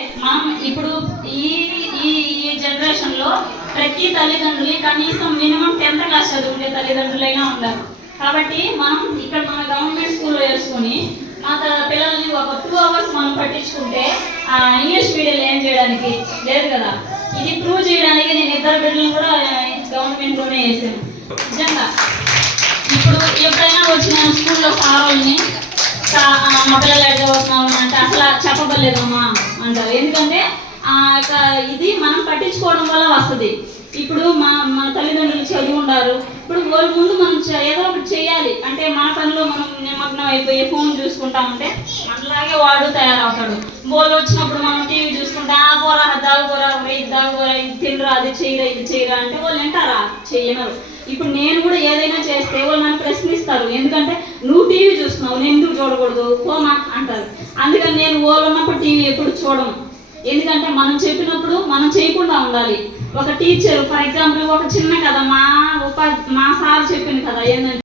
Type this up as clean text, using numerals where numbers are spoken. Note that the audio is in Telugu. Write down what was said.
మనం ఇప్పుడు ఈ ఈ ఈ జనరేషన్లో ప్రతి తల్లిదండ్రులు కనీసం మినిమం 10th క్లాస్ చదువుకునే తల్లిదండ్రులైనా ఉన్నారు. కాబట్టి మనం ఇక్కడ మన గవర్నమెంట్ స్కూల్లో వేసుకొని మన పిల్లల్ని ఒక 2 hours మనం పట్టించుకుంటే ఇంగ్లీష్ మీడియంలో ఏం చేయడానికి లేదు కదా. ఇది ప్రూవ్ చేయడానికి నేను 2 బిడ్డలను కూడా గవర్నమెంట్లోనే వేసాను. నిజంగా ఇప్పుడు ఎప్పుడైనా వచ్చిన స్కూల్లో సారోల్ని మా పిల్లలు ఎక్కడ చదువుతున్నాము అంటే అసలు చెప్పబడలేదమ్మా అంటారు. ఎందుకంటే ఇది మనం పట్టించుకోవడం వల్ల వస్తుంది. ఇప్పుడు మన తల్లిదండ్రులు చదివి ఉండారు. ఇప్పుడు వాళ్ళ ముందు మనం ఏదో ఒకటి చేయాలి అంటే మన పనిలో మనం నిమగ్నం అయిపోయి ఫోన్ చూసుకుంటా ఉంటే మనలాగే వాడు తయారవుతాడు. బోల్ వచ్చినప్పుడు మనం టీవీ చూసుకుంటా పోరా దాగుపోరా ఇది దాగుపోరా ఇది తినరా అది చేయరా ఇది చేయరా అంటే వాళ్ళు వింటారా? చెయ్యనరు. ఇప్పుడు నేను కూడా ఏదైనా చేస్తే వాళ్ళు నన్ను ప్రశ్నిస్తారు. ఎందుకంటే నువ్వు టీవీ చూస్తున్నావు నేను ఎందుకు చూడకూడదు పోమా అంటారు. అందుకని నేను వాళ్ళు ఉన్నప్పుడు టీవీ ఎప్పుడు చూడను. ఎందుకంటే మనం చెప్పినప్పుడు మనం చేయకుండా ఉండాలి. ఒక టీచర్ ఫర్ ఎగ్జాంపుల్ ఒక చిన్న కథ మా సార్ చెప్పింది కదా ఏంటంటే